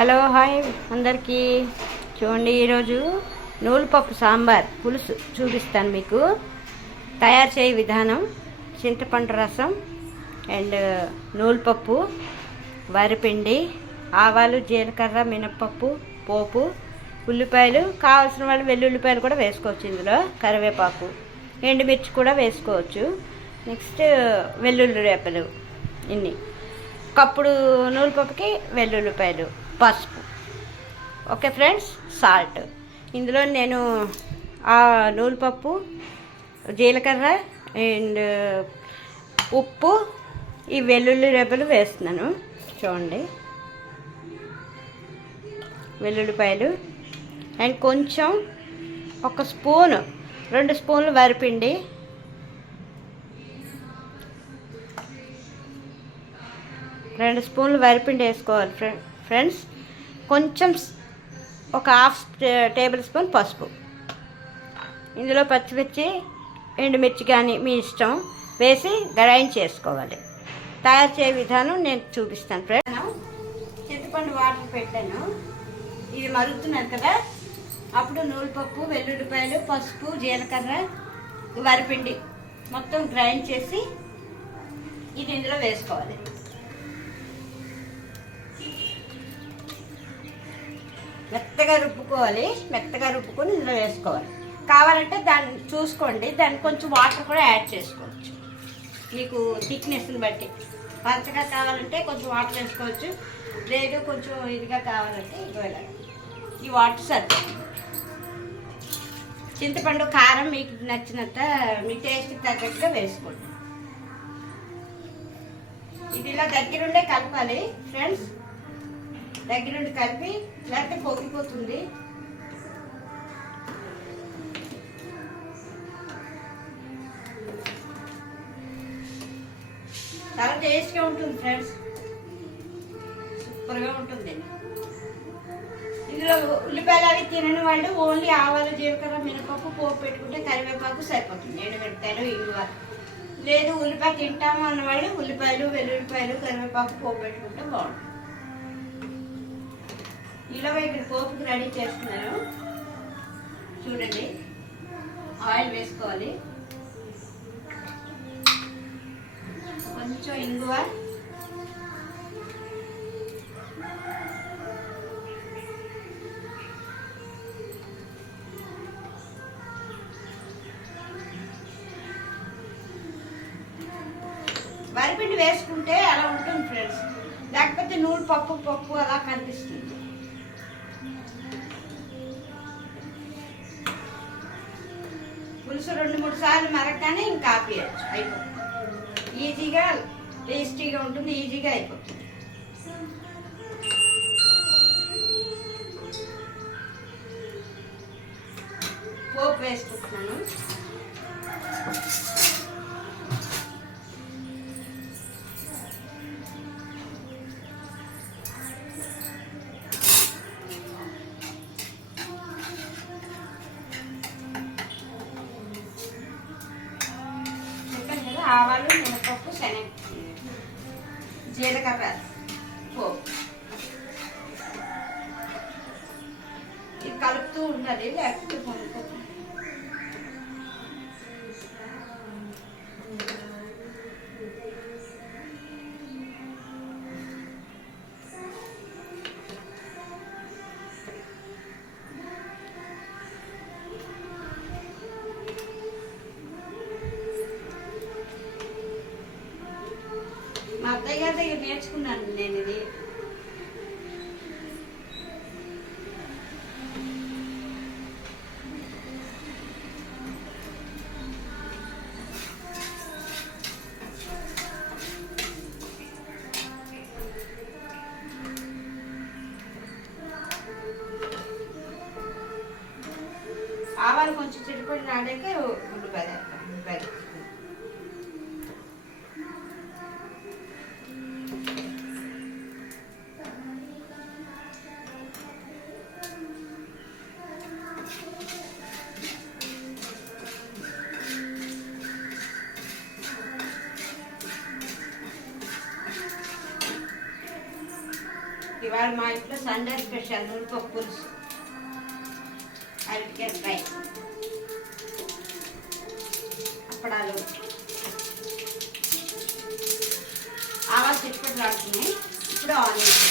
Hello hi అందరికీ. చూడండి, ఈరోజు నూలుపప్పు సాంబార్ పులుసు చూపిస్తాను మీకు. తయారు చేయ విధానం: చింతపండు రసం అండ్ నూలుపప్పు, వరిపిండి, ఆవాలు, జీలకర్ర, మినప్పప్పు, పోపు, ఉల్లిపాయలు, కావాల్సిన వాళ్ళు వెల్లుల్లిపాయలు కూడా వేసుకోవచ్చు. ఇందులో కరివేపాకు, ఎండుమిర్చి కూడా వేసుకోవచ్చు. నెక్స్ట్ వెల్లుల్లి రేపలు, ఇన్ని కప్పుడు నూలుపప్పుకి వెల్లుల్లిపాయలు, పసుపు. Okay friends, salt. ఇందులో నేను ఆ నూలుపప్పు, జీలకర్ర అండ్ ఉప్పు, ఈ వెల్లుల్లి రేపలు వేస్తున్నాను. చూడండి, వెల్లుల్లిపాయలు అండ్ కొంచెం ఒక స్పూను, 2 స్పూన్లు వరిపిండి, వేసుకోవాలి ఫ్రెండ్స్. కొంచెం ఒక హాఫ్ టేబుల్ స్పూన్ పసుపు. ఇందులో పచ్చిమిర్చి, ఎండుమిర్చి కానీ మీ ఇష్టం వేసి గ్రైండ్ చేసుకోవాలి. తయారు చేయ విధానం నేను చూపిస్తాను ఫ్రెండ్స్. చింతపండు వాటర్ పెట్టాను, ఇది మరుగుతున్నారు కదా. అప్పుడు నూలుపప్పు, వెల్లుల్లిపాయలు, పసుపు, జీలకర్ర, వరిపిండి మొత్తం గ్రైండ్ చేసి ఇది ఇందులో వేసుకోవాలి. మెత్తగా రుబ్బుకొని ఇందులో వేసుకోవాలి. కావాలంటే దాన్ని చూసుకోండి, దానికి కొంచెం వాటర్ కూడా యాడ్ చేసుకోవచ్చు. మీకు థిక్నెస్ని బట్టి పలచగా కావాలంటే కొంచెం వాటర్ వేసుకోవచ్చు, లేదు కొంచెం ఇదిగా కావాలంటే ఇదిగో ఈ వాటర్ సరిపోతుంది. చింతపండు కారం మీకు నచ్చినంత, మీ టేస్ట్కి తగ్గట్టుగా వేసుకోండి. ఇది ఇలా దగ్గరుండే కలపాలి ఫ్రెండ్స్. దగ్గరుండి కలిపి, లేకపోతే పొగిపోతుంది. చాలా టేస్ట్గా ఉంటుంది ఫ్రెండ్స్, సూపర్గా ఉంటుంది. ఇందులో ఉల్లిపాయలు అవి తినని వాళ్ళు ఓన్లీ ఆవాలు, జీలకర్ర, మినపప్పు, పోపు పెట్టుకుంటే కరివేపాకు సరిపోతుంది. ఎండుమిరపకాయలు, ఇంగువ. లేదు ఉల్లిపాయ తింటాము అన్న వాళ్ళు ఉల్లిపాయలు, వెల్లుల్లిపాయలు, కరివేపాకు, పోపు పెట్టుకుంటే బాగుంటుంది. ఇలా ఇక్కడ పోపుకి రెడీ చేస్తున్నాను. చూడండి, ఆయిల్ వేసుకోవాలి, కొంచెం ఇంగువ, వరిపిండి వేసుకుంటే అలా ఉంటుంది ఫ్రెండ్స్, లేకపోతే నూనె పప్పు అలా కనిపిస్తుంది. పులుసు 2-3 సార్లు మరగగానే ఇంకా ఆపేయచ్చు, అయిపోతుంది. ఈజీగా, టేస్టీగా ఉంటుంది, ఈజీగా అయిపోతుంది. పోపు వేసుకుంటున్నాను. ఆవాలు, మినపప్పు, శనగ, జీలకర్ర, పోపు ఇది కలుపుతూ ఉండాలి, లేకపోతే పొంగిపోతుంది. మా అత్తయ్య గారి దగ్గర నేర్చుకున్నాను నేను ఇది. ఆవాలు కొంచెం చిరుపడి రాడాక ఉల్లిపాయలు. ఇవాళ మా ఇంట్లో సండే స్పెషల్ నూనెపప్పు పులుసు, అరటికాయ ఫ్రై, అప్పడాలు, ఆవాలు చిట్టుపడి రాడుతున్నాయి. ఇప్పుడు ఆనియన్స్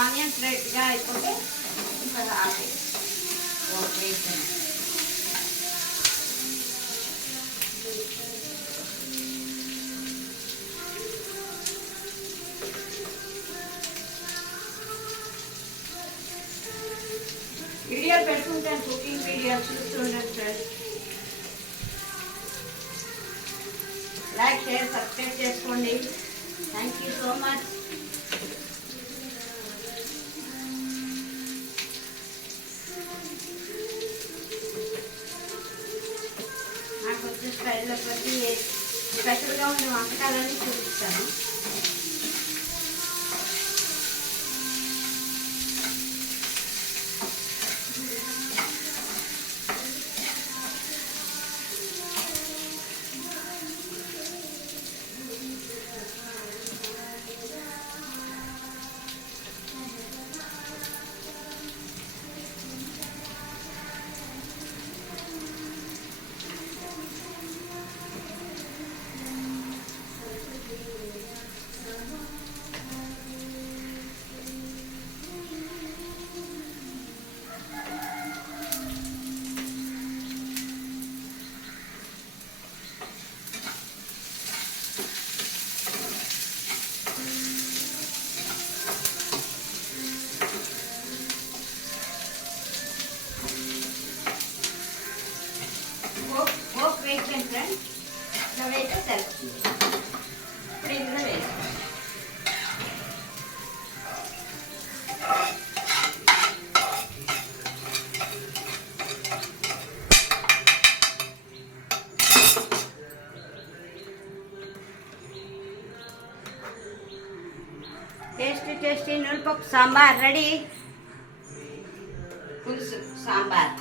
ఆనియన్స్ లైట్గా అయిపోతే ఇంకా ఆపే. ఓకే, వీడియోలు పెట్టుకుంటాను, కుకింగ్ వీడియోస్ చూస్తుండండి ఫ్రెండ్స్. లైక్, షేర్, సబ్స్క్రైబ్ చేసుకోండి. Thank you so much. నాకు వచ్చే స్టైల్లో ప్రతి స్పెషల్గా ఉండే వంటకాలన్నీ చూపిస్తాను. వేసాను ఫ్రెండ్స్, ఇలా వేస్తే సరిపోతుంది. ఇప్పుడు ఇందులో వేస్తాను. టేస్టీ టేస్టీ నూనెపప్పు సాంబార్ రెడీ. పులుసు సాంబార్.